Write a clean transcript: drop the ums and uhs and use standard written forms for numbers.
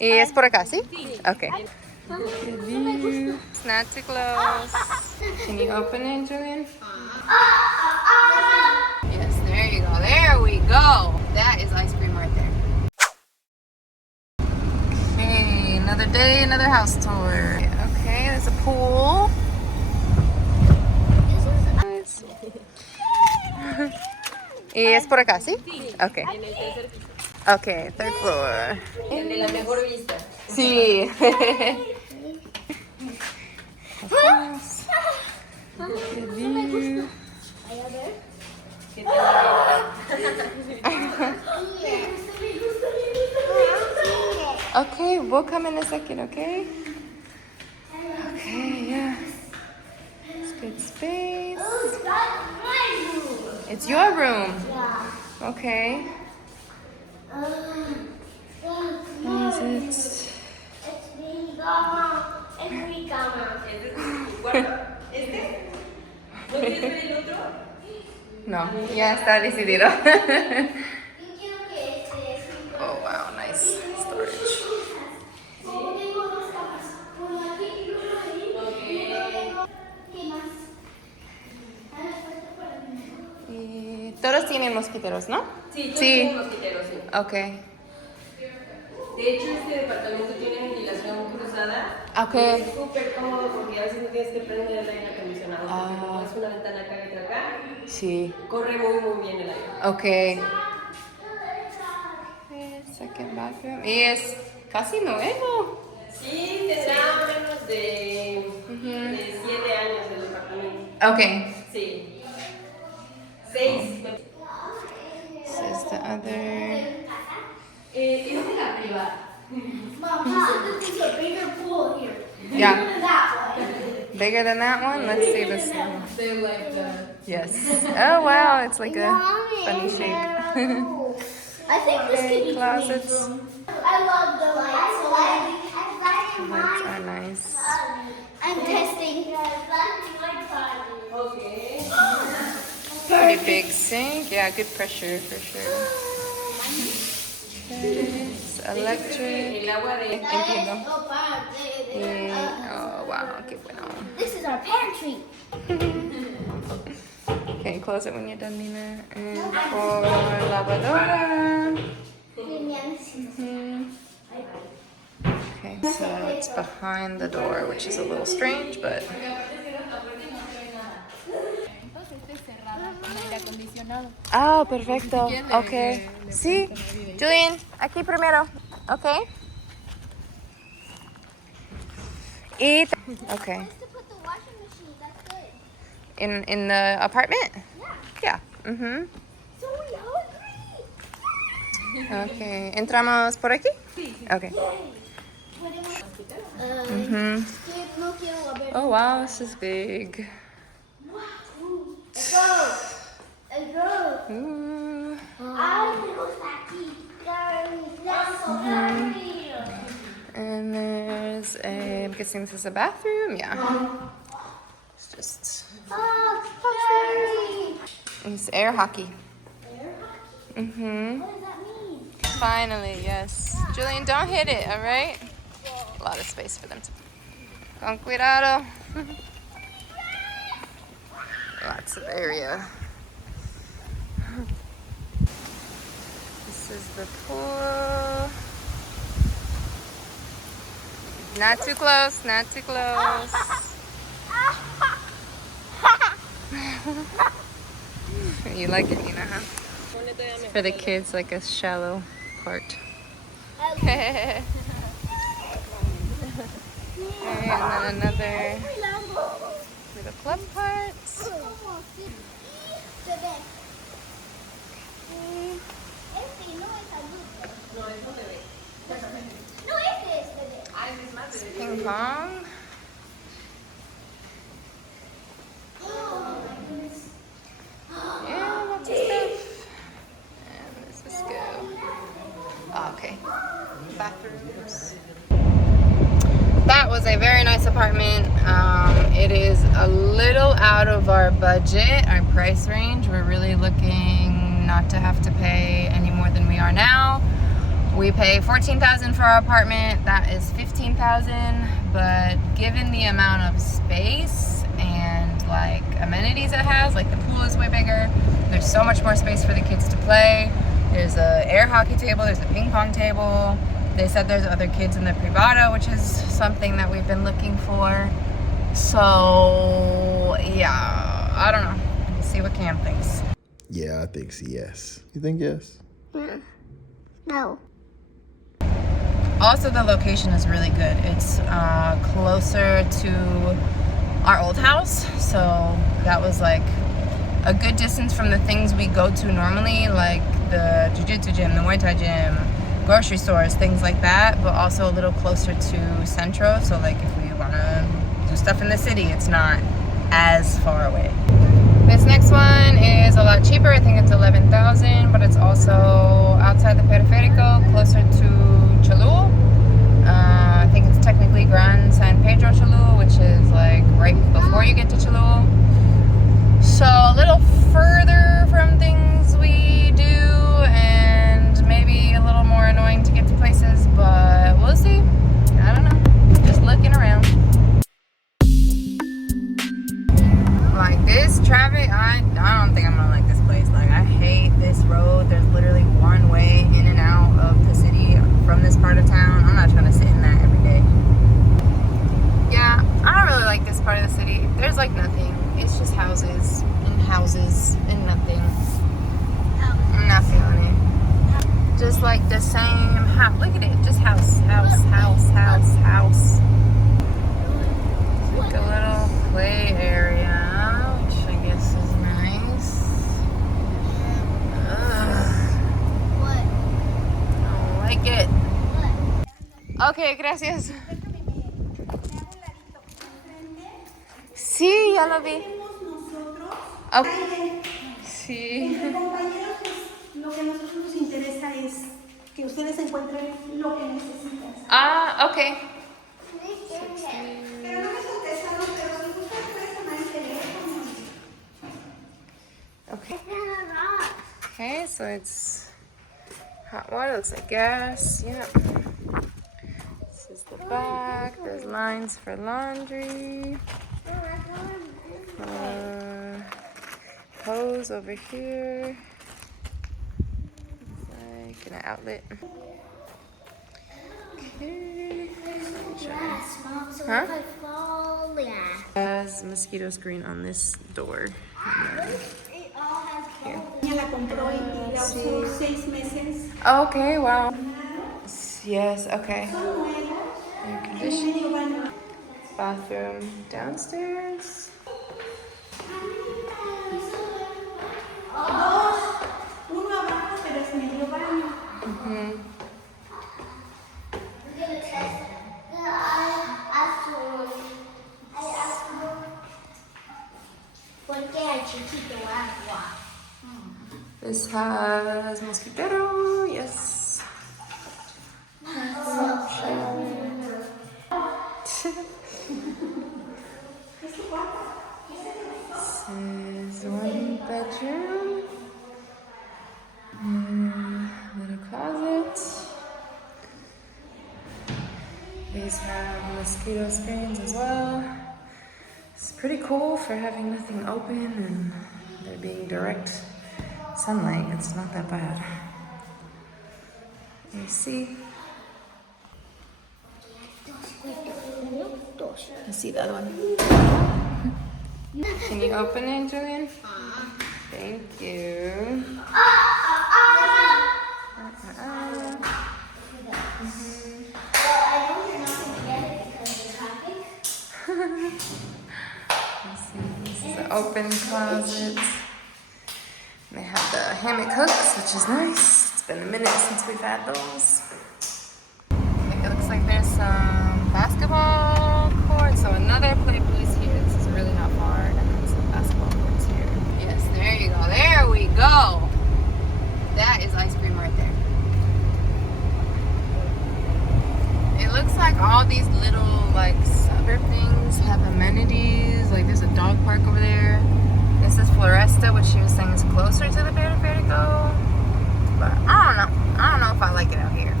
¿Y es por acá, sí? Okay. It's not too close. Can you open it, Julian? Yes, there you go. There we go. That is ice cream right there. Okay, another day, another house tour. Okay, there's a pool. Nice. ¿Y es por acá, sí? Okay. Okay, third floor. El de la mejor vista. Sí. Okay, we'll come in a second, okay? Okay, yeah. It's good space. It's your room. Okay. Is it? No, ya está decidido. Oh wow, nice storage. Y todos tienen mosquiteros, ¿no? Sí, todos tienen mosquiteros, sí. Okay. De hecho, este departamento tiene ventilación cruzada. Okay. Es súper cómodo porque a veces no tienes que prender el aire acondicionado. Porque como es una ventana acá y otra acá, Sí. corre muy bien el aire. Okay. Second bathroom. Y es casi nuevo. Sí, tendrá menos de 7 años el departamento. Okay. Sí. 6. This is the other. Es la privada. Mom, this is a bigger pool here. Yeah. Bigger than that one. Bigger than that one? Let's see this one. They like the... Yes. Oh wow, it's like a funny shape. I think this could be Closets. I love the lights. Lights are nice. I'm testing. Okay. Pretty big sink. Yeah, good pressure for sure. Okay, it's electric. El agua de... Entiendo. Oh wow, qué bueno. This is our pantry. Okay, close it when you're done, Nina. And for lavadora. Okay, so it's behind the door, which is a little strange, but. Ah, perfecto. Okay. Sí. Julian, aquí primero. Okay. Y. Okay. In the apartment? Yeah. Mhm. Okay. ¿Entramos por aquí? Sí. Okay. Mhm. Oh wow, this is big. Ooh. And there's a, I'm guessing this is a bathroom, yeah. It's just, it's air hockey. Mm-hmm. What does that mean? Finally, yes. Julian, don't hit it, all right? A lot of space for them to, con cuidado. Lots of area. This is the pool. Not too close, not too close. You like it, Nina, huh? It's for the kids, like a shallow part. And then another little club part. Ping pong. Yeah, lots of stuff. And let's just go. Oh, okay. Bathrooms. That was a very nice apartment. It is a little out of our budget, our price range. We're really looking not to have to pay any more than we are now. We pay $14,000 for our apartment. That is $15,000, but given the amount of space and like amenities it has, like the pool is way bigger. There's so much more space for the kids to play. There's a air hockey table, there's a ping pong table. They said there's other kids in the privado, which is something that we've been looking for. So yeah, I don't know. We'll see what Cam thinks. Yeah, I think yes. You think yes? No. Also, the location is really good. It's closer to our old house, so that was like a good distance from the things we go to normally, like the jiu-jitsu gym, the Muay Thai gym, grocery stores, things like that, but also a little closer to Centro, so like if we want to do stuff in the city, it's not as far away. This next one is a lot cheaper. I think it's $11,000, but it's also outside the Periférico, closer to Cholul. I think it's technically Gran San Pedro Cholul, which is like right before you get to Cholul. So a little further from things we do, and maybe a little more annoying to get to places, but we'll see. I don't know. Just looking around. Like this traffic, I don't think I'm gonna like this place. Like I hate this road. There's literally one way in and out of the city from this part of town. I'm not trying to sit in that every day. Yeah, I don't really like this part of the city. There's like nothing. It's just houses and nothing. I'm not feeling it. Just like the same house. Look at it. Just house. Like a little play area. I guess is nice. What? I don't like it. Okay, gracias. Sí, ya lo vi. Okay. Sí. Entre compañeros, pues lo que a nosotros nos interesa es que ustedes encuentren lo que necesitan. Ah, okay. Pero no me contestaron, pero si gustan puedes tomar el teléfono. Okay. Okay, so it's hot water, looks like gas. Yeah. This is the back. There's lines for laundry. Hose over here. It's like an outlet. Okay. Huh? Has mosquito screen on this door. Here. Ella la compró y la usó 6 meses. Okay, wow. Yes, okay. Air conditioning. Medio baño. Bathroom downstairs. Dos. Uno abajo, pero es medio baño. This has mosquitero, yes. This is one bedroom. Little closet. These have mosquito screens as well. It's pretty cool for having nothing open and there being direct sunlight. It's not that bad. You see? I see the other one. Can you open it, Julian? Thank you. This is an open closet. They have the hammock hooks, which is nice. It's been a minute since we've had those. It looks like there's some basketball courts, so another play place here. This is really not far, and then some basketball courts here. Yes, there you go. There we go. That is ice cream right there. It looks like all these little like suburb things have amenities. Like there's a dog park over there. This is Floresta, which she was saying is closer to the Periférico. But I don't know if I like it out here.